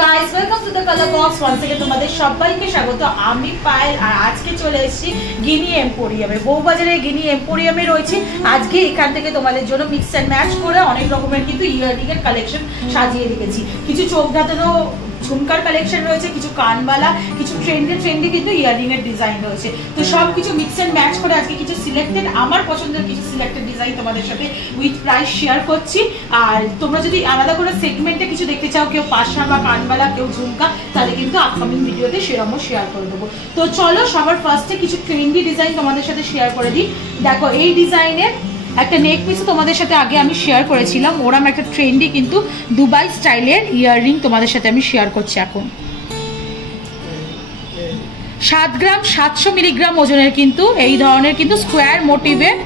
Guys, welcome to the colour box. Once again তোমাদের সবাইকে স্বাগত। আমি পায়েল আর আজকে চলে এসেছি গিনি এম্পোরিয়ামে। বউবাজারে গিনি এম্পোরিয়ামে রয়েছে। আজকে এখান থেকে তোমাদের জন্য মিক্স অ্যান্ড ম্যাচ করে অনেক রকমের কিন্তু ইয়াররিং এর কালেকশন সাজিয়ে রেখেছি। কিছু চোখ ধাঁধানো ঝুমকার কালেকশন রয়েছে, কিছু কানবালা, কিছু ট্রেন্ডি কিন্তু ইয়াররিং এর ডিজাইন রয়েছে। তো সব কিছু মিক্স এন্ড ম্যাচ করে আজকে কিছু সিলেক্টেড, আমার পছন্দের কিছু সিলেক্টেড ডিজাইন তোমাদের সাথে উইথ প্রাইস শেয়ার করছি। আর তোমরা যদি আলাদা করে সেগমেন্টে কিছু দেখতে চাও, কেউ পাশা বা কানবালা, কেউ ঝুমকা, তাহলে কিন্তু আপকামিং ভিডিওতে সেরকমও শেয়ার করে দেবো। তো চলো সবার ফার্স্টে কিছু ট্রেন্ডি ডিজাইন তোমাদের সাথে শেয়ার করে দিই। দেখো এই ডিজাইনের একটা নেক পিস তোমাদের সাথে আগে আমি শেয়ার করেছিলাম, ওরকম একটা ট্রেন্ডি কিন্তু দুবাই স্টাইলের ইয়াররিং তোমাদের সাথে আমি শেয়ার করছি। এখন 7 গ্রাম 700 মিলিগ্রাম ওজনের কিন্তু এই ধরনের কিন্তু স্কোয়ার মোটিভের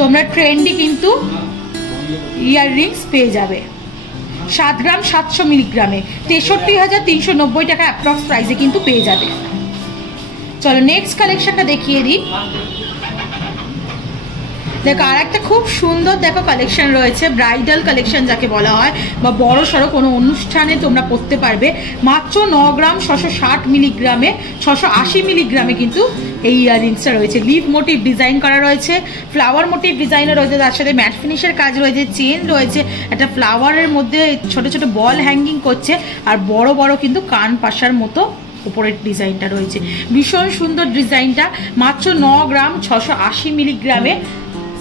তোমরা ট্রেন্ডি কিন্তু ইয়াররিংস পেয়ে যাবে। 7 গ্রাম 700 মিলিগ্রামে 63,390 টাকা অ্যাপ্রক্স প্রাইসে কিন্তু পেয়ে যাবে। চলো নেক্সট কালেকশনটা দেখিয়ে দিই। দেখো আর একটা খুব সুন্দর দেখো কালেকশন রয়েছে, ব্রাইডাল কালেকশন যাকে বলা হয়, বা বড় সড়ো কোনো অনুষ্ঠানে তোমরা পরতে পারবে। মাত্র 9 গ্রাম 660 মিলিগ্রামে 680 মিলিগ্রামে কিন্তু এই ইয়াররিংসটা রয়েছে। লিভ মোটিভ ডিজাইন করা রয়েছে, ফ্লাওয়ার মোটিভ ডিজাইনও রয়েছে, তার সাথে ম্যাট ফিনিশের কাজ রয়েছে, চেন রয়েছে, একটা ফ্লাওয়ারের মধ্যে ছোট ছোট বল হ্যাঙ্গিং করছে, আর বড় বড় কিন্তু কান পাশার মতো উপরের ডিজাইনটা রয়েছে। ভীষণ সুন্দর ডিজাইনটা। মাত্র 9 গ্রাম 680 মিলিগ্রামে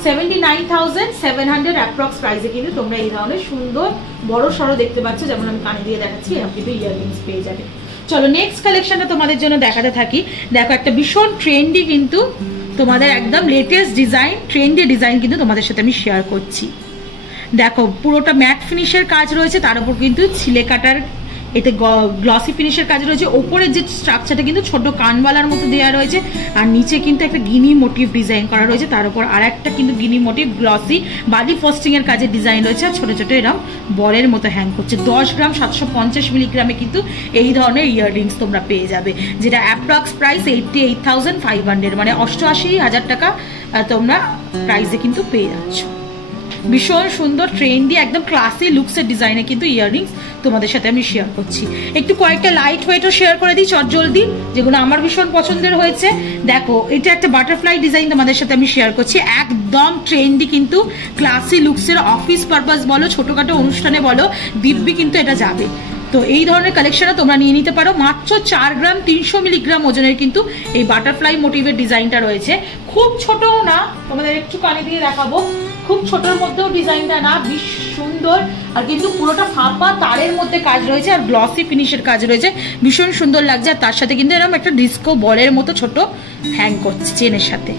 79,700 অ্যাপ্রক্স প্রাইসে কিন্তু তোমরা এই ধরনের সুন্দর বড় সড়ো দেখতে পাচ্ছ, যেমন আমি কানে দিয়ে দেখাচ্ছি, এরকম কিন্তু ইয়াররিংস পেয়ে যাবে। চলো নেক্সট কালেকশনটা তোমাদের জন্য দেখাতে থাকি। দেখো একটা ভীষণ ট্রেন্ডি কিন্তু তোমাদের একদম লেটেস্ট ডিজাইন, ট্রেন্ডি ডিজাইন কিন্তু তোমাদের সাথে আমি শেয়ার করছি। দেখো পুরোটা ম্যাট ফিনিশের কাজ রয়েছে, তার উপর কিন্তু ছিলে কাটার এতে গ্লসি ফিনিশের কাজ রয়েছে। ওপরের যে স্ট্রাকচারটা কিন্তু ছোট কানবালার মতো দেওয়া রয়েছে, আর নিচে কিন্তু একটা গিনি মোটিভ ডিজাইন করা রয়েছে, তার উপর আর একটা কিন্তু গিনি মোটিভ গ্লসি বালি ফস্টিং এর কাজে ডিজাইন রয়েছে, আর ছোট ছোট এরকম বলের মতো হ্যাং করছে। 10 গ্রাম 750 মিলিগ্রামে কিন্তু এই ধরনের ইয়াররিংস তোমরা পেয়ে যাবে, যেটা অ্যাপ্রক্স প্রাইস 88,500, মানে 88,000 টাকা তোমরা প্রাইসে কিন্তু পেয়ে যাচ্ছ। ভীষণ সুন্দর ট্রেন্ডি একদম ক্লাসি লুকসের ডিজাইনে কিন্তু ইয়াররিংস তোমাদের সাথে আমি শেয়ার করছি। একটু কয়েকটা লাইট ওয়েটও শেয়ার করে দিই চটজলদি, যেগুলো আমার ভীষণ পছন্দের হয়েছে। দেখো এটা একটা বাটারফ্লাই ডিজাইন তোমাদের সাথে আমি শেয়ার করছি, একদম ট্রেন্ডি কিন্তু ক্লাসি লুকসের, অফিস পারপাস বলো, ছোটখাটো অনুষ্ঠানে বলো, দিব্যি কিন্তু এটা যাবে। তো এই ধরনের কালেকশনে তোমরা নিয়ে নিতে পারো। মাত্র 4 গ্রাম 300 মিলিগ্রাম ওজনের কিন্তু এই বাটারফ্লাই মোটিভের ডিজাইনটা রয়েছে। খুব ছোটও না, তোমাদের একটু কানে দিয়ে দেখাবো, খুব ছোটর মধ্যেও ডিজাইনটা না, বেশ সুন্দর। আর কিন্তু পুরোটা ফাঁপা তারের মধ্যে কাজ রয়েছে, আর গ্লসি ফিনিশের কাজ রয়েছে, ভীষণ সুন্দর লাগছে। আর তার সাথে কিন্তু এরকম একটা ডিস্কো বলের মতো ছোট হ্যাং করছে চেনের সাথে।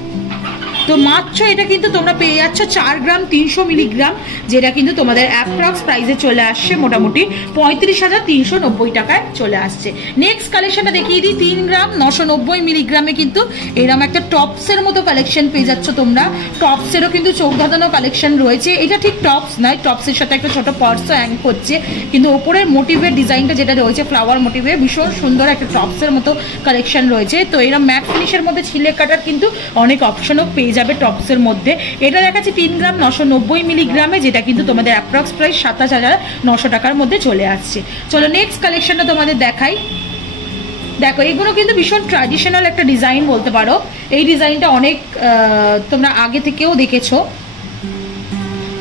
তো মাত্র এটা কিন্তু তোমরা পেয়ে যাচ্ছ 4 গ্রাম 300 মিলিগ্রাম, যেটা কিন্তু তোমাদের অ্যাপ্রক্স প্রাইসে চলে আসছে মোটামুটি 35,390 টাকায় চলে আসছে। নেক্সট কালেকশনটা দেখিয়ে দিই। 3 গ্রাম 990 মিলিগ্রামে কিন্তু এরকম একটা টপসের মতো কালেকশন পেয়ে যাচ্ছ তোমরা। টপসেরও কিন্তু চোখ ধাঁধানো কালেকশন রয়েছে। এটা ঠিক টপস নয়, টপসের সাথে একটা ছোট পার্সও হ্যাং করছে, কিন্তু ওপরের মোটিভের ডিজাইনটা যেটা রয়েছে ফ্লাওয়ার মোটিভে, ভীষণ সুন্দর একটা টপসের মতো কালেকশন রয়েছে। তো এরকম ম্যাট ফিনিশের মধ্যে ছিলে কাটার কিন্তু অনেক অপশনও পেয়ে যাবে টপসের মধ্যে। এটা দেখাচ্ছি 3 গ্রাম 990 মিলিগ্রামে, যেটা কিন্তু তোমাদের অ্যাপ্রক্স প্রাইস 27,900 টাকার মধ্যে চলে আসছে। চলো নেক্সট কালেকশনটা তোমাদের দেখাই। দেখো এগুলো কিন্তু ভীষণ ট্র্যাডিশনাল একটা ডিজাইন বলতে পারো। এই ডিজাইনটা অনেক তোমরা আগে থেকেও দেখেছো।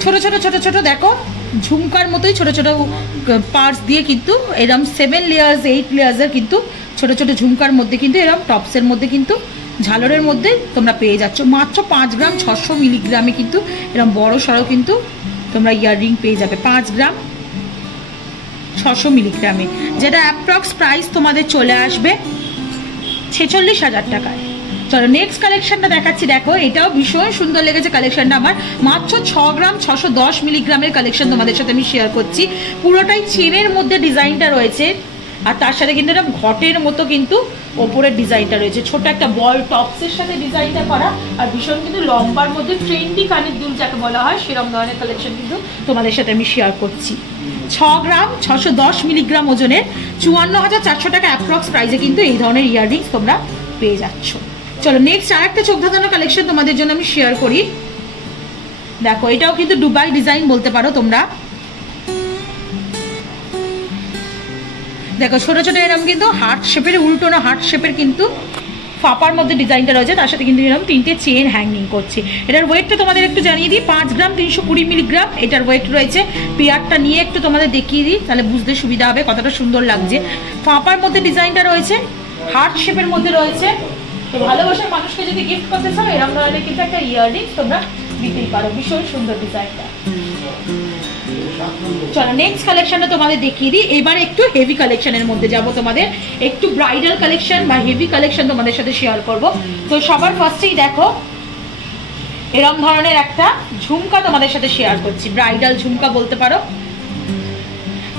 ছোট ছোট ছোট ছোট দেখো ঝুমকার মতোই ছোট ছোট পার্টস দিয়ে কিন্তু এরকম 7 লেয়ার্স 8 লেয়ার্সের কিন্তু ছোট ছোট ঝুমকার মধ্যে কিন্তু এরকম টপসের মধ্যে কিন্তু ঝালরের মধ্যে তোমরা পেয়ে যাচ্ছ। মাত্র 5 গ্রাম 600 মিলিগ্রামে কিন্তু এরকম বড় সড়ো কিন্তু তোমরা ইয়াররিং পেয়ে যাবে 5 গ্রাম 600 মিলিগ্রামে, যেটা অ্যাপ্রক্স প্রাইস তোমাদের চলে আসবে 46,000 টাকায়। চলো নেক্সট কালেকশনটা দেখাচ্ছি। দেখো এটাও ভীষণ সুন্দর লেগেছে কালেকশনটা আমার। মাত্র 6 গ্রাম 610 মিলিগ্রামের কালেকশন তোমাদের সাথে আমি শেয়ার করছি। পুরোটাই চেনের মধ্যে ডিজাইনটা রয়েছে, আর তার সাথে কিন্তু একটা ঘটের মতো কিন্তু ওপরের ডিজাইনটা রয়েছে, ছোট একটা বল টপসের সাথে ডিজাইনটা করা, আর ভীষণ কিন্তু লম্বার মধ্যে ট্রেন্ডি কানের দুল যাকে বলা হয় সেরকম ধরনের কালেকশন কিন্তু তোমাদের সাথে আমি শেয়ার করছি। 6 গ্রাম 610 মিলিগ্রাম ওজনের 54,400 টাকা অ্যাপ্রক্স প্রাইসে কিন্তু এই ধরনের ইয়াররিংস তোমরা পেয়ে যাচ্ছ। চলো নেক্সট আর একটা চোখ ধাঁধানো কালেকশন তোমাদের জন্য আমি শেয়ার করি। দেখো এটাও কিন্তু দুবাই ডিজাইন বলতে পারো তোমরা। দেখো ছোট ছোট এরকম কিন্তু হার্ট শেপের, উল্টোনো হার্ট শেপের কিন্তু ফাপার মধ্যে ডিজাইনটা রয়েছে, তার সাথে কিন্তু এরকম 3টে চেন হ্যাঙ্গিং করছে। এটার ওয়েটটা তোমাদের একটু জানিয়ে দিই, 5 গ্রাম 320 মিলিগ্রাম এটার ওয়েট রয়েছে। পেয়ারটা নিয়ে একটু তোমাদের দেখিয়ে দিই, তাহলে বুঝতে সুবিধা হবে কতটা সুন্দর লাগছে। ফাপার মধ্যে ডিজাইনটা রয়েছে, হার্ট শেপের মধ্যে রয়েছে। তো ভালোবাসার মানুষকে যদি গিফট করতে চাও এরকম ধরনের কিন্তু একটা ইয়াররিংস তোমরা দিতেই পারো, ভীষণ সুন্দর ডিজাইনটা। চলো নেক্সট কালেকশনটা তোমাদের দেখিয়ে দিই। এবার একটু হেভি কালেকশনের মধ্যে যাব, তোমাদের একটু ব্রাইডাল কালেকশন বা হেভি কালেকশন তোমাদের সাথে শেয়ার করব। তো সবার ফার্স্টেই দেখো এরকম ধরনের একটা ঝুমকা তোমাদের সাথে শেয়ার করছি, ব্রাইডাল ঝুমকা বলতে পারো,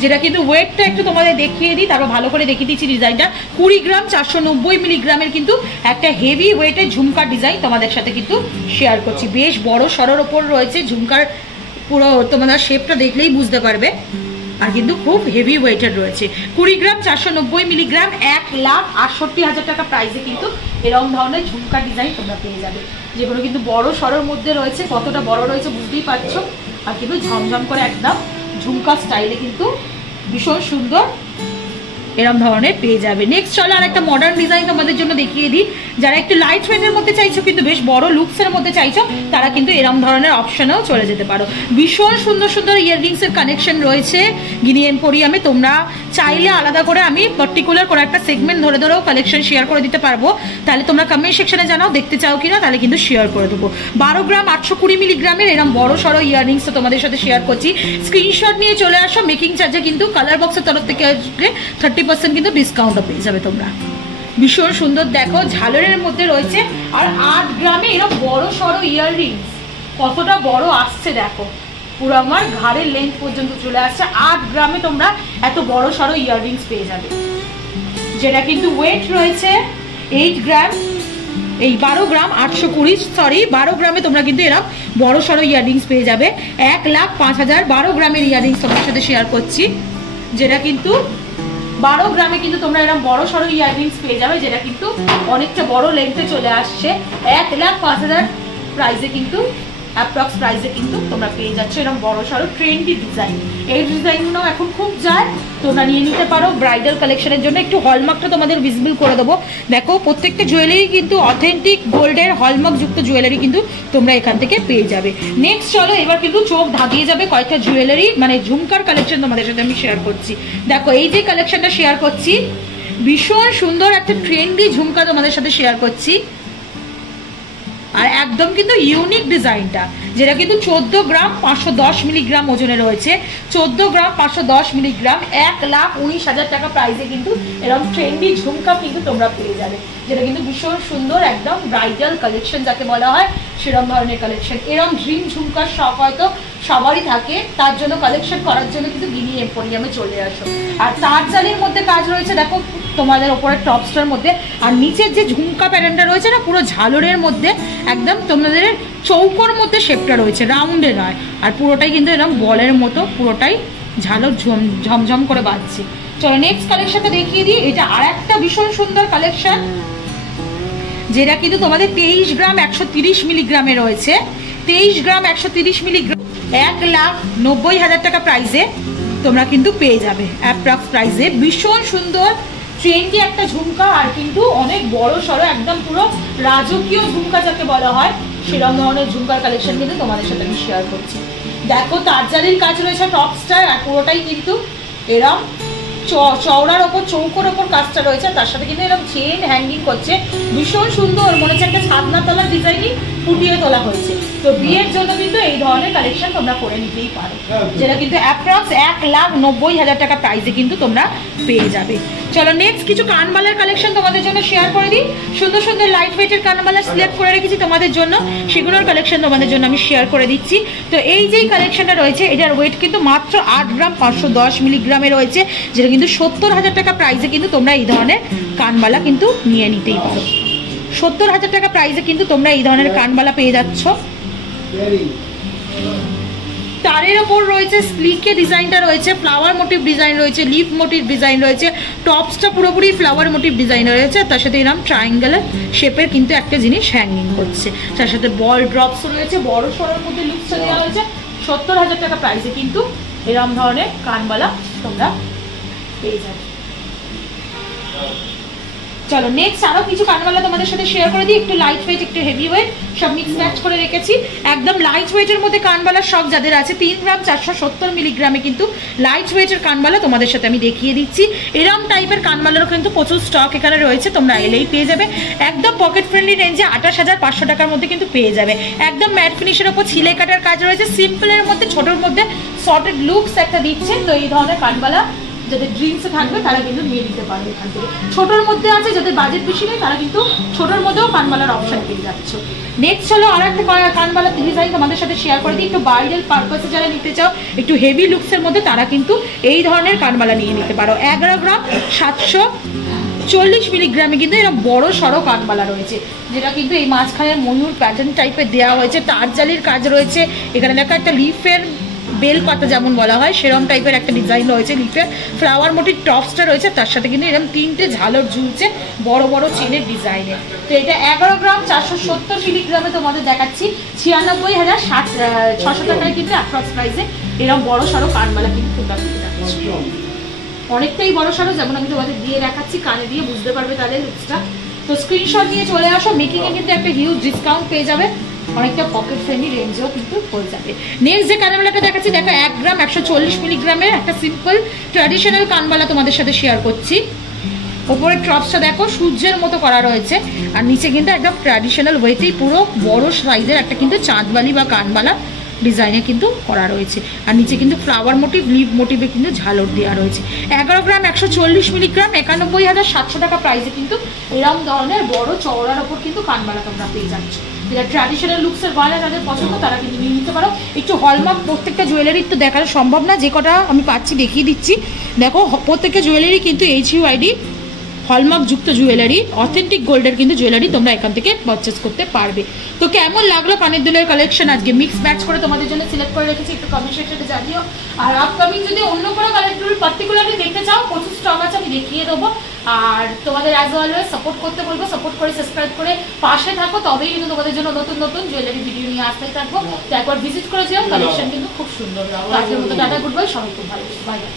যেটা কিন্তু ওয়েটটা একটু তোমাদের দেখিয়ে দিই, তারপর ভালো করে দেখিয়ে দিচ্ছি ডিজাইনটা। 20 গ্রাম 490 মিলিগ্রামের কিন্তু একটা হেভি ওয়েটের ঝুমকার ডিজাইন তোমাদের সাথে কিন্তু শেয়ার করছি। বেশ বড় সরোর ওপর রয়েছে ঝুমকার, পুরো তোমাদের শেপটা দেখলেই বুঝতে পারবে। আর কিন্তু খুব হেভি ওয়েটের রয়েছে। 20 গ্রাম 490 মিলিগ্রাম, 1,68,000 টাকা প্রাইসে কিন্তু এরকম ধরনের ঝুমকার ডিজাইন তোমরা পেয়ে যাবে, যেগুলো কিন্তু বড় সরোর মধ্যে রয়েছে। কতটা বড় রয়েছে বুঝতেই পারছো। আর কিন্তু ঝমঝম করে একদম ঝুমকা স্টাইলে কিন্তু ভীষণ সুন্দর এরকম ধরনের পেয়ে যাবে। নেক্সট চলো আর একটা মডার্ন ডিজাইন তোমাদের জন্য দেখিয়ে দিই। যারা একটু লাইট ওয়েটের মধ্যে চাইছো কিন্তু বেশ বড় লুকসের মধ্যে চাইছো, তারা কিন্তু এরকম ধরনের অপশনেও চলে যেতে পারো। ভীষণ সুন্দর সুন্দর ইয়াররিংসের কানেকশন রয়েছে গিনি এম্পোরিয়ামে। তোমরা চাইলে আলাদা করে আমি পার্টিকুলার করে একটা সেগমেন্ট ধরে ধরেও কালেকশন শেয়ার করে দিতে পারবো, তাহলে তোমরা কমেন্ট সেকশনে জানাও দেখতে চাও কিনা, তাহলে কিন্তু শেয়ার করে দেবো। 12 গ্রাম 820 মিলিগ্রামের এরকম বড় সড়ো ইয়াররিংস তোমাদের সাথে শেয়ার করছি। স্ক্রিনশট নিয়ে চলে আসো, মেকিং চার্জে কিন্তু কালার বক্সের তরফ থেকে 30% কিন্তু ডিসকাউন্টও পেয়ে যাবে তোমরা। ভীষণ সুন্দর দেখো ঝালরের মধ্যে রয়েছে। আর 8 গ্রামে এরকম বড় সড়ো ইয়াররিংস কতটা বড় আসছে দেখো, পুরো আমার ঘাড়ের লেন্থ পর্যন্ত চলে আসছে। 8 গ্রামে তোমরা এত বড় সড়ো ইয়াররিংস পেয়ে যাবে, যেটা কিন্তু ওয়েট রয়েছে 8 গ্রাম, এই 12 গ্রাম 12 গ্রামে তোমরা কিন্তু এরকম বড় সড়ো ইয়াররিংস পেয়ে যাবে। 1,05,000 12 গ্রামের ইয়াররিংস তোমার সাথে শেয়ার করছি, যেটা কিন্তু 12 গ্রামে কিন্তু তোমরা এরকম বড় সড়ো ইয়াররিংস পেয়ে যাবে, যেটা কিন্তু অনেকটা বড় লেন্থে চলে আসছে। 1,05,000 প্রাইসে কিন্তু অ্যাপ্রক্স প্রাইসে কিন্তু তোমরা পেয়ে যাচ্ছ এরকম বড় সড়ো ট্রেন্ডি ডিজাইন। এই ডিজাইনগুলো এখন খুব যায়, তোমরা নিয়ে নিতে পারো ব্রাইডাল কালেকশনের জন্য। একটু হলমার্কটা তোমাদের ভিজিবল করে দেবো। দেখো প্রত্যেকটা জুয়েলারি কিন্তু অথেন্টিক গোল্ডের হলমার্ক যুক্ত জুয়েলারি কিন্তু তোমরা এখান থেকে পেয়ে যাবে। নেক্সট চলো এবার কিন্তু চোখ ধাঁধিয়ে যাবে কয়েকটা জুয়েলারি মানে ঝুমকার কালেকশন তোমাদের সাথে আমি শেয়ার করছি। দেখো এই যে কালেকশনটা শেয়ার করছি, ভীষণ সুন্দর একটা ট্রেন্ডি ঝুমকা তোমাদের সাথে শেয়ার করছি। আর একদম কিন্তু ইউনিক ডিজাইনটা, যেটা কিন্তু 14 গ্রাম 510 মিলিগ্রাম ওজনে রয়েছে। 14 গ্রাম 510 মিলিগ্রাম, 1,19,000 টাকা প্রাইসে কিন্তু এরকম ট্রেন্ডি ঝুমকা কিন্তু তোমরা পেয়ে যাবে, যেটা কিন্তু ভীষণ সুন্দর একদম ব্রাইডাল কালেকশন যাকে বলা হয় সেরকম ধরনের কালেকশন। এরকম ড্রিম ঝুমকার শখ হয়তো সবারই থাকে, তার জন্য কালেকশন করার জন্য কিন্তু গিনি এম্পোরিয়ামে চলে আসো। আর তার জালির মধ্যে কাজ রয়েছে দেখো তোমাদের ওপরে টপস্টার মধ্যে, আর নিচের যে ঝুমকা প্যাটার্নটা রয়েছে না পুরো ঝালরের মধ্যে একদম তোমাদের চৌকোর মধ্যে শেপটা রয়েছে, রাউন্ডে নয়। আর পুরোটাই কিন্তু এরকম বলের মতো পুরোটাই ঝালর ঝমঝম করে বাজছে। চলো নেক্সট কালেকশনটা দেখিয়ে দিই। এটা আর একটা ভীষণ সুন্দর কালেকশন, যেটা কিন্তু তোমাদের 23 গ্রাম 130 মিলিগ্রামে রয়েছে। 23 গ্রাম 130 মিলিগ্রাম, 1,90,000 টাকা প্রাইসে তোমরা কিন্তু পেয়ে যাবে অ্যাপ্রক্স প্রাইসে। ভীষণ সুন্দর ট্রেন্ডি একটা ঝুমকা, আর কিন্তু অনেক বড় সড়ো একদম পুরো রাজকীয় ঝুমকা যাকে বলা হয় সেরকম ধরনের ঝুমকার কালেকশন কিন্তু তোমাদের সাথে আমি শেয়ার করছি। দেখো তারজালির কাজ রয়েছে টপস্টার, আর পুরোটাই কিন্তু এরম চওড়ার ওপর চৌকোর ওপর কাজটা রয়েছে, তার সাথে কিন্তু এরকম চেন হ্যাঙ্গিং করছে। ভীষণ সুন্দর, মনে হচ্ছে একটা ছাদনা তলার ডিজাইনই ফুটিয়ে তোলা হয়েছে। তো বিয়ের জন্য কিন্তু এই ধরনের কালেকশন তোমরা করে নিতেই পারো, যেটা কিন্তু অ্যাপ্রক্স 1,90,000 টাকা প্রাইসে কিন্তু তোমরা পেয়ে যাবে। চলো নেক্সট কিছু কানবালার কালেকশন তোমাদের জন্য শেয়ার করে দিই। সুন্দর সুন্দর লাইট ওয়েটের কানবালা সিলেক্ট করে রেখেছি তোমাদের জন্য, সেগুলোর কালেকশন তোমাদের জন্য আমি শেয়ার করে দিচ্ছি। তো এই যেই কালেকশনটা রয়েছে এটার ওয়েট কিন্তু মাত্র 8 গ্রাম 510 মিলিগ্রামে রয়েছে, যেটা কিন্তু 70,000 টাকা প্রাইসে কিন্তু তোমরা এই ধরনের কানবালা কিন্তু নিয়ে নিতেই পারো। 70,000 টাকা প্রাইসে কিন্তু তোমরা এই ধরনের কানবালা পেয়ে যাচ্ছ। তারের ওপর রয়েছে স্লিকে ডিজাইনটা রয়েছে, ফ্লাওয়ার মোটিভ ডিজাইন রয়েছে, লিফ মোটিভ ডিজাইন রয়েছে, টপসটা পুরোপুরি ফ্লাওয়ার মোটিভ ডিজাইন রয়েছে। তার সাথে এরকম ট্রায়াঙ্গেলের শেপের কিন্তু একটা জিনিস হ্যাঙ্গিং করছে, তার সাথে বল ড্রপস রয়েছে, বড় সড়োর মধ্যে লুকসটা দেওয়া হয়েছে। 70,000 টাকা প্রাইসে কিন্তু এরকম ধরনের কানবালা তোমরা পেয়ে যাবে। চলো নেক্সট আরো কিছু কানবালা তোমাদের সাথে শেয়ার করে দিই, একটু লাইট ওয়েট একটু হেভি ওয়েট সব মিক্স ম্যাচ করে রেখেছি। একদম লাইট ওয়েটের মধ্যে কানবালার শখ যাদের আছে 3 গ্রাম 470 মিলিগ্রামে কিন্তু লাইট ওয়েটের কানবালা তোমাদের সাথে আমি দেখিয়ে দিচ্ছি। এরম টাইপের কানবালারও কিন্তু প্রচুর স্টক এখানে রয়েছে, তোমরা এলেই পেয়ে যাবে। একদম পকেট ফ্রেন্ডলি রেঞ্জে 28,500 টাকার মধ্যে কিন্তু পেয়ে যাবে। একদম ম্যাট ফিনিশের ওপর ছিলে কাটার কাজ রয়েছে, সিম্পলের মধ্যে ছোটোর মধ্যে সর্টেড লুকস একটা দিচ্ছে। তো এই ধরনের কানবালা যাদের ড্রিমসে থাকবে তারা কিন্তু নিয়ে নিতে পারবে এখান থেকে। ছোটোর মধ্যে আছে যাদের বাজেট বেশি নেই তারা কিন্তু ছোটোর মধ্যেও কানবালার অপশন পেয়ে যাচ্ছ। নেক্সট হলো আর একটা কানবালার ডিজাইন তোমাদের সাথে শেয়ার করে দিই। একটু ব্রাইডাল পারপাসে যারা নিতে চাও, একটু হেভি লুকসের মধ্যে, তারা কিন্তু এই ধরনের কানবালা নিয়ে নিতে পারো। 11 গ্রাম 740 মিলিগ্রামে কিন্তু এরকম বড় সড়ো কানবালা রয়েছে, যেটা কিন্তু এই মাঝখানে ময়ূর প্যাটার্ন টাইপের দেওয়া হয়েছে, তারজালির কাজ রয়েছে। এখানে দেখা একটা লিফের বেল পাতা যেমন বলা হয় সেরকম টাইপের একটা ডিজাইন রয়েছে, লিফের ফ্লাওয়ার মোটিভ টপসটা রয়েছে, তার সাথে কিন্তু এরকম 3টে ঝালর ঝুলছে বড় বড় চেনের ডিজাইনে। তো এটা 11 গ্রাম 470 মিলিগ্রামে তোমাদের দেখাচ্ছি 96,600 টাকায় কিন্তু অ্যাপ্রক্স প্রাইসে এরকম বড় সড়ো কানবালা কিন্তু তোমরা পেয়ে যাচ্ছ। অনেকটাই বড় সড়ো, যেমন আমি তোমাদের দিয়ে দেখাচ্ছি, কানে দিয়ে বুঝতে পারবে তাহলে লুকসটা। তো স্ক্রিনশট নিয়ে চলে আসো, মেকিংয়ে কিন্তু একটা হিউজ ডিসকাউন্ট পেয়ে যাবে, অনেকটা পকেট ফ্রেন্ডলি রেঞ্জেও কিন্তু হয়ে যাবে। নেক্সট যে কানবালাটা দেখাচ্ছি দেখো 1 গ্রাম 140 মিলিগ্রামের একটা সিম্পল ট্র্যাডিশনাল কানবালা তোমাদের সাথে শেয়ার করছি। ওপরের টপসটা দেখো সূর্যের মতো করা রয়েছে, আর নিচে কিন্তু একদম ট্র্যাডিশনাল ওয়েতেই পুরো বড় সাইজের একটা কিন্তু চাঁদবালি বা কানবালা ডিজাইনে কিন্তু করা রয়েছে, আর নিচে কিন্তু ফ্লাওয়ার মোটিভ লিভ মোটিভে কিন্তু ঝালর দেওয়া রয়েছে। 11 গ্রাম 140 মিলিগ্রাম 91,700 টাকা প্রাইসে কিন্তু এরকম ধরনের বড় চওড়ার ওপর কিন্তু কানবালা তোমরা পেয়ে যাচ্ছ। যেটা ট্র্যাডিশনাল লুকসের গয়না যাদের পছন্দ তারা কিন্তু নিয়ে নিতে পারো। একটু হলমার্ক প্রত্যেকটা জুয়েলারি তো দেখানো সম্ভব না, যে কটা আমি পাচ্ছি দেখিয়ে দিচ্ছি। দেখো প্রত্যেকটা জুয়েলারি কিন্তু HUID হলমার্ক যুক্ত জুয়েলারি, অথেন্টিক গোল্ডের কিন্তু জুয়েলারি তোমরা এখান থেকে পারচেস করতে পারবে। তো কেমন লাগলো কানের দুলের কালেকশন আজকে মিক্স ম্যাচ করে তোমাদের জন্য সিলেক্ট করে রেখেছি, একটু কমেন্ট সেকশনে জানিও। আর আপকামিং যদি অন্য কোনো কানের দুল পার্টিকুলারলি দেখতে চাও প্রচুর স্টক আছে, আমি দেখিয়ে দেবো। আর তোমাদের অ্যাজ অলওয়েজ সাপোর্ট করতে বলবো, সাপোর্ট করে সাবস্ক্রাইব করে পাশে থাকো, তবেই কিন্তু তোমাদের জন্য নতুন নতুন জুয়েলারি ভিডিও নিয়ে আসতেই থাকবো। তো একবার ভিজিট করে যেও, কালেকশন কিন্তু খুব সুন্দর। আজকের মতো টাটা, গুড বাই, সবাই খুব ভালো, বাই বাই।